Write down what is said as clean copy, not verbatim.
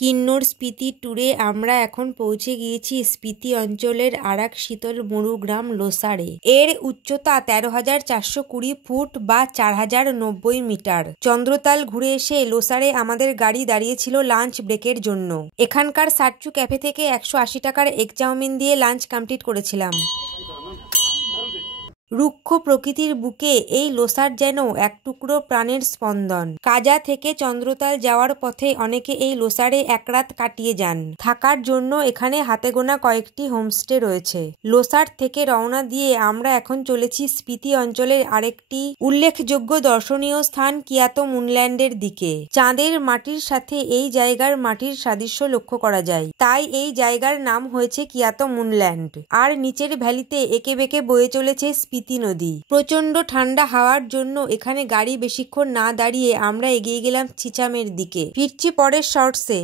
কিন্নর স্পিতি ট্যুরে আমরা এখন পৌঁছে গিয়েছি স্পিতি অঞ্চলের আরাক শীতল মরুগ্রাম লোসারে। এর উচ্চতা 13,420 ফুট বা 4,090 মিটার। চন্দ্রতাল ঘুরে এসে লোসারে আমাদের গাড়ি দাঁড়িয়েছিল লাঞ্চ ব্রেকের জন্য। এখানকার সাটচু ক্যাফে থেকে 180 টাকার এগ চাউমিন দিয়ে লাঞ্চ কমপ্লিট করেছিলাম। রুক্ষ প্রকৃতির বুকে এই লোসার যেন এক টুকরো প্রাণের স্পন্দন। কাজা থেকে চন্দ্রতাল যাওয়ার পথে অনেকে এই লোসারে এক রাত কাটিয়ে যান। থাকার জন্য এখানে হাতে গোনা কয়েকটি হোমস্টে রয়েছে। লোসার থেকে রওনা দিয়ে আমরা এখন চলেছি স্পিতি অঞ্চলের আরেকটি উল্লেখযোগ্য দর্শনীয় স্থান কিয়াতো মুনল্যান্ডের দিকে। চাঁদের মাটির সাথে এই জায়গার মাটির সাদৃশ্য লক্ষ্য করা যায়, তাই এই জায়গার নাম হয়েছে কিয়াতো মুনল্যান্ড। আর নিচের ভ্যালিতে এঁকে বেঁকে বয়ে চলেছে স্পিতি নদী। প্রচন্ড ঠান্ডা হাওয়ার জন্য এখানে গাড়ি বেশিক্ষণ না দাঁড়িয়ে আমরা এগিয়ে গেলাম ছিচামের দিকে। ফিরছি পরের শর্টসে।